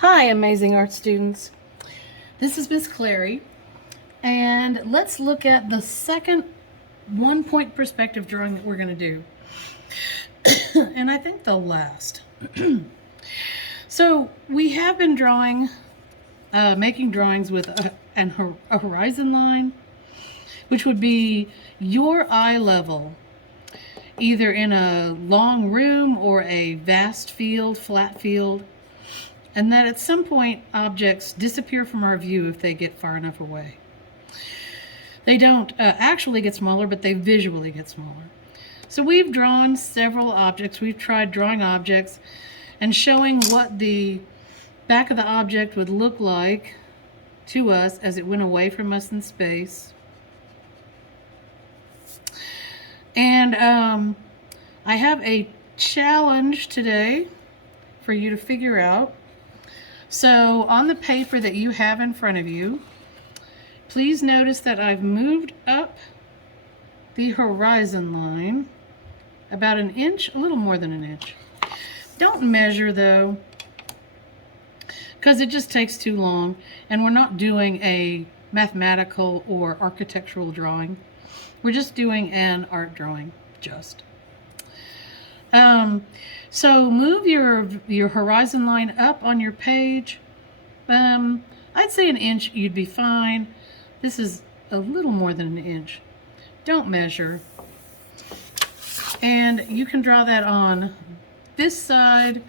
Hi, Amazing Art students. This is Miss Clary, and let's look at the second one-point perspective drawing that we're going to do. And I think the last. So we have been drawing, making drawings with a horizon line, which would be your eye level, either in a long room or a vast field, flat field. And that at some point objects disappear from our view if they get far enough away. They don't actually get smaller, but they visually get smaller. So we've drawn several objects. We've tried drawing objects and showing what the back of the object would look like to us as it went away from us in space. And I have a challenge today for you to figure out. So on the paper that you have in front of you, please notice that I've moved up the horizon line about an inch, a little more than an inch. Don't measure though, because it just takes too long, and we're not doing a mathematical or architectural drawing. We're just doing an art drawing, just. So move your horizon line up on your page. I'd say an inch, you'd be fine. This is a little more than an inch. Don't measure. And you can draw that on this side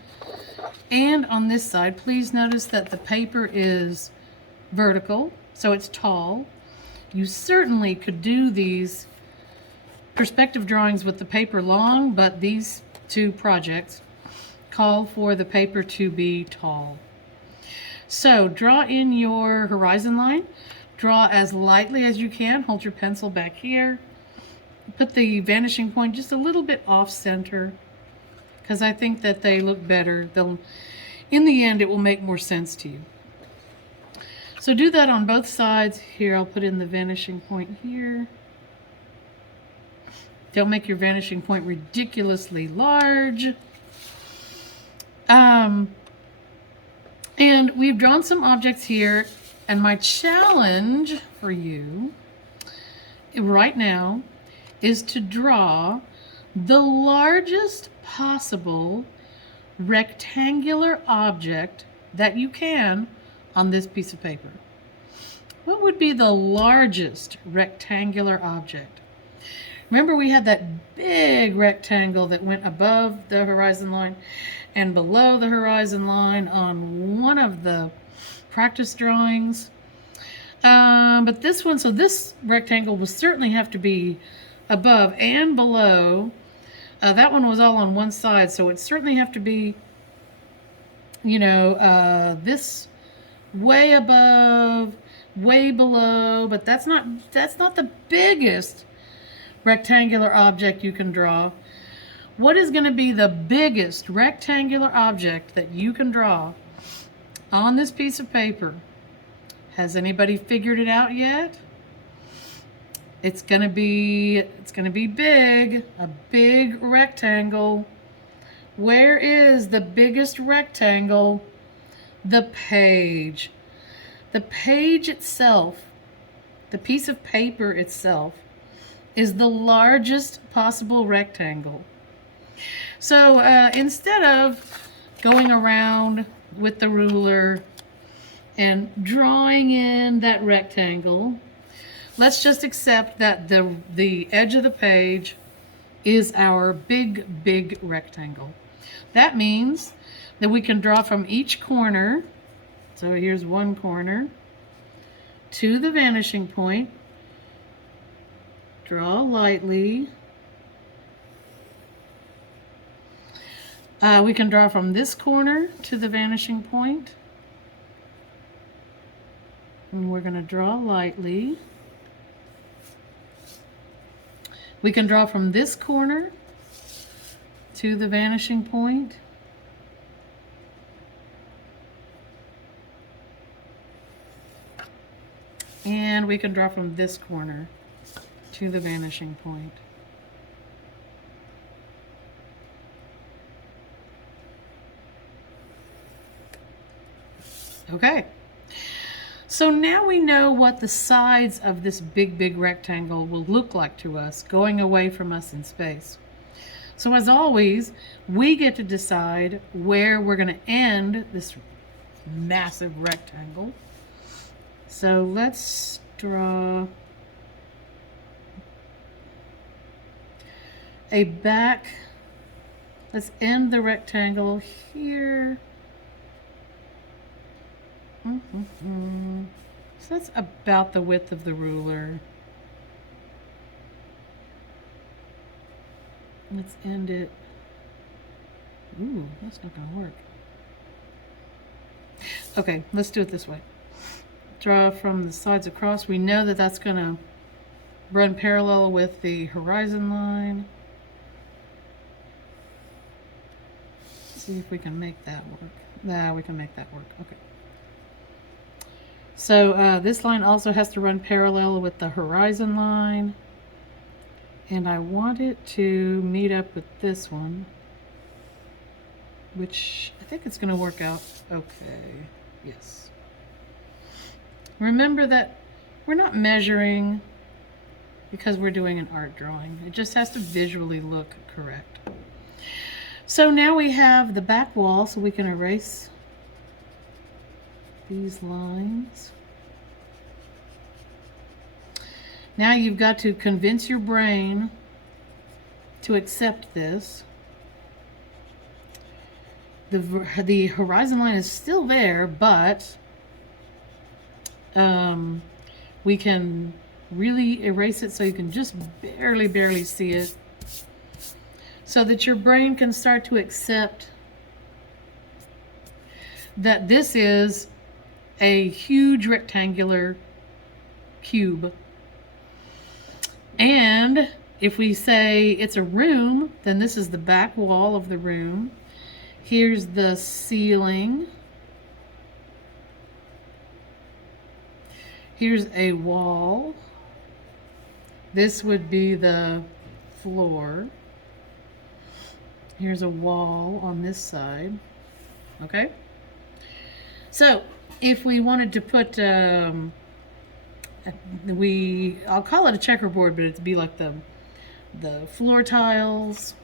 and on this side. Please notice that the paper is vertical, so it's tall. You certainly could do these perspective drawings with the paper long, but these two projects call for the paper to be tall. So draw in your horizon line. Draw as lightly as you can. Hold your pencil back here. Put the vanishing point just a little bit off center, because I think that they look better. In the end, it will make more sense to you. So do that on both sides. Here, I'll put in the vanishing point here. Don't make your vanishing point ridiculously large. And we've drawn some objects here, and my challenge for you right now is to draw the largest possible rectangular object that you can on this piece of paper. What would be the largest rectangular object? Remember, we had that big rectangle that went above the horizon line and below the horizon line on one of the practice drawings. But this one, so this rectangle will certainly have to be above and below. That one was all on one side, so it certainly have to be, this way above, way below, but that's not the biggest rectangular object you can draw. What is going to be the biggest rectangular object that you can draw on this piece of paper? Has anybody figured it out yet? It's going to be big, a big rectangle. Where is the biggest rectangle? The page. The page itself, the piece of paper itself, is the largest possible rectangle. So instead of going around with the ruler and drawing in that rectangle, let's just accept that the edge of the page is our big rectangle. That means that we can draw from each corner. So here's one corner to the vanishing point. Draw lightly. We can draw from this corner to the vanishing point. And we're going to draw lightly. We can draw from this corner to the vanishing point. And we can draw from this corner to the vanishing point. Okay. So now we know what the sides of this big rectangle will look like to us going away from us in space. So as always, we get to decide where we're going to end this massive rectangle. So let's draw a back. Let's end the rectangle here. So that's about the width of the ruler. Let's end it. Ooh, that's not going to work. Okay, let's do it this way. Draw from the sides across. We know that that's going to run parallel with the horizon line. See if we can make that work. Nah, we can make that work. Okay. So this line also has to run parallel with the horizon line. And I want it to meet up with this one, which I think it's going to work out okay. Yes. Remember that we're not measuring because we're doing an art drawing. It just has to visually look correct. So now we have the back wall, so we can erase these lines. Now you've got to convince your brain to accept this. The horizon line is still there, but we can really erase it so you can just barely see it, so that your brain can start to accept that this is a huge rectangular cube. And if we say it's a room, then this is the back wall of the room. Here's the ceiling. Here's a wall. This would be the floor. Here's a wall on this side. Okay? So, if we wanted to put, I'll call it a checkerboard, but it'd be like the floor tiles.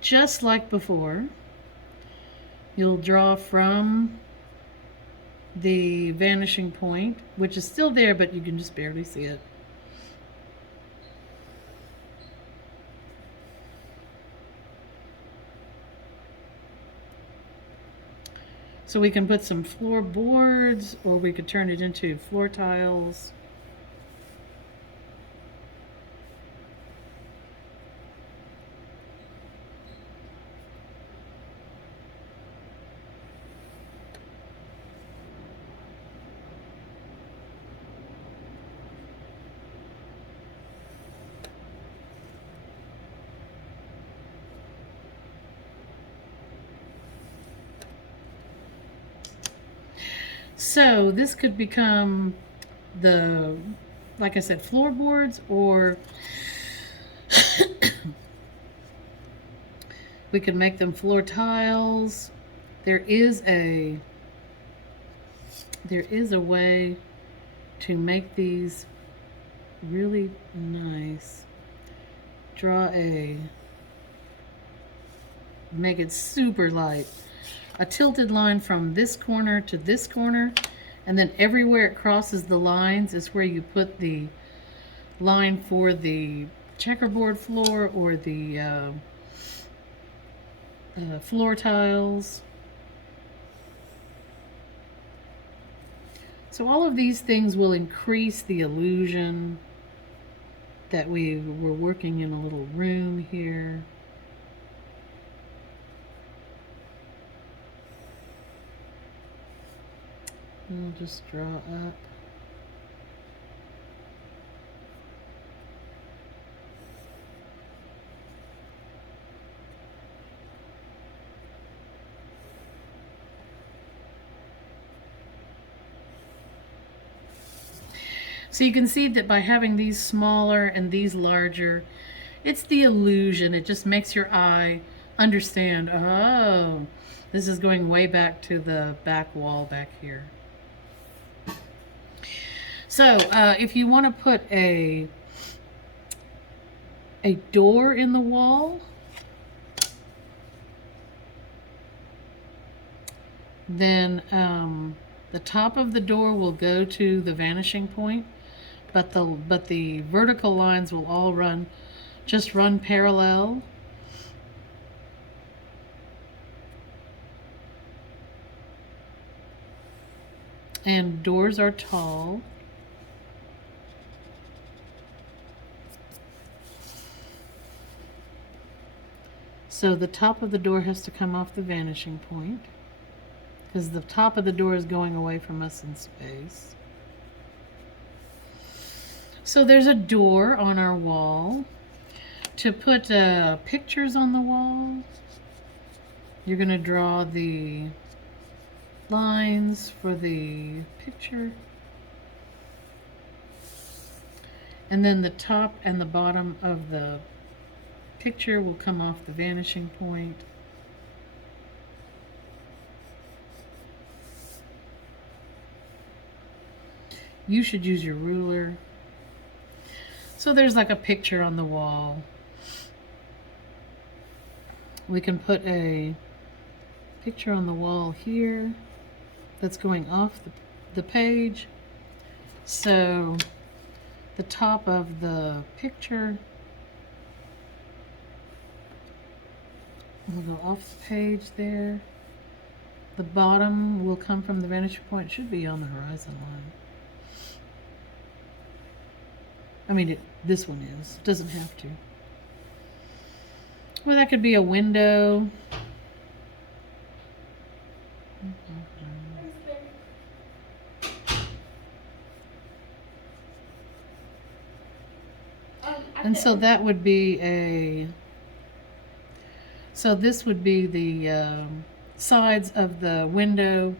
Just like before, you'll draw from the vanishing point, which is still there, but you can just barely see it. So we can put some floorboards, or we could turn it into floor tiles. So this could become the, like I said, floorboards, or we could make them floor tiles. There is a way to make these really nice. Make it super light. A tilted line from this corner to this corner, and then everywhere it crosses the lines is where you put the line for the checkerboard floor or the floor tiles. So all of these things will increase the illusion that we were working in a little room here. We'll just draw up. So you can see that by having these smaller and these larger, it's the illusion. It just makes your eye understand, oh, This is going way back to the back wall back here. So if you want to put a door in the wall, then the top of the door will go to the vanishing point, but the vertical lines will all run parallel. And doors are tall. So the top of the door has to come off the vanishing point, because the top of the door is going away from us in space. So there's a door on our wall. To put pictures on the wall, you're going to draw the lines for the picture. And then the top and the bottom of the picture will come off the vanishing point. You should use your ruler. So there's like a picture on the wall. We can put a picture on the wall here that's going off the page. So the top of the picture will go off the page there. The bottom will come from the vanishing point. It should be on the horizon line. I mean, this one is. It doesn't have to. Well, that could be a window. And so that would be so this would be the sides of the window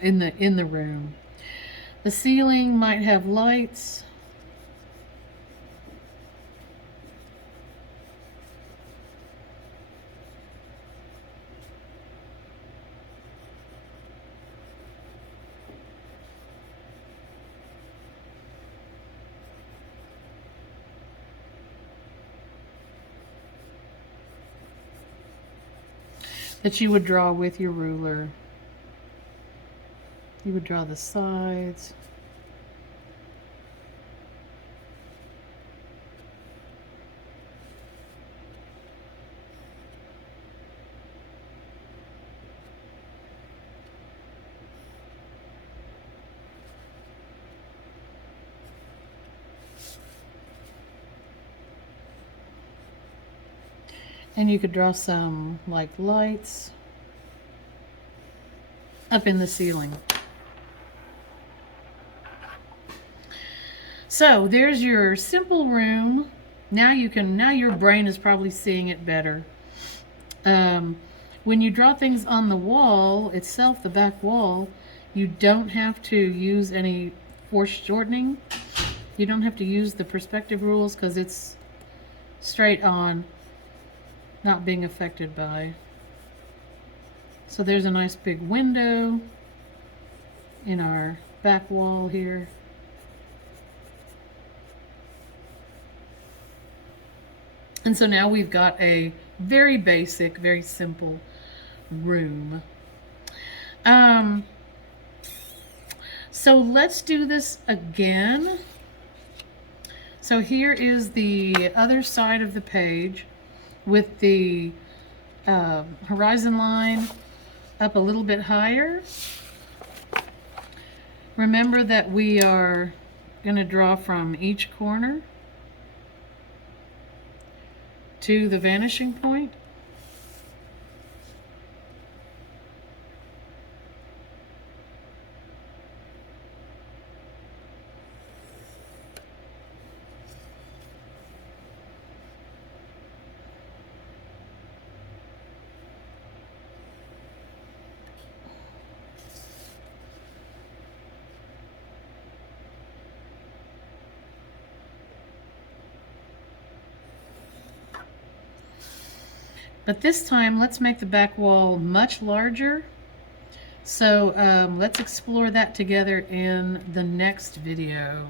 in the room. The ceiling might have lights. That you would draw with your ruler. You would draw the sides. And you could draw some like lights up in the ceiling. So there's your simple room. Now your brain is probably seeing it better. When you draw things on the wall itself, the back wall, you don't have to use any foreshortening. You don't have to use the perspective rules because it's straight on, not being affected by. So there's a nice big window in our back wall here. And so now we've got a very basic, very simple room. So let's do this again. So here is the other side of the page with the horizon line up a little bit higher. Remember that we are going to draw from each corner to the vanishing point. But this time, let's make the back wall much larger. So let's explore that together in the next video.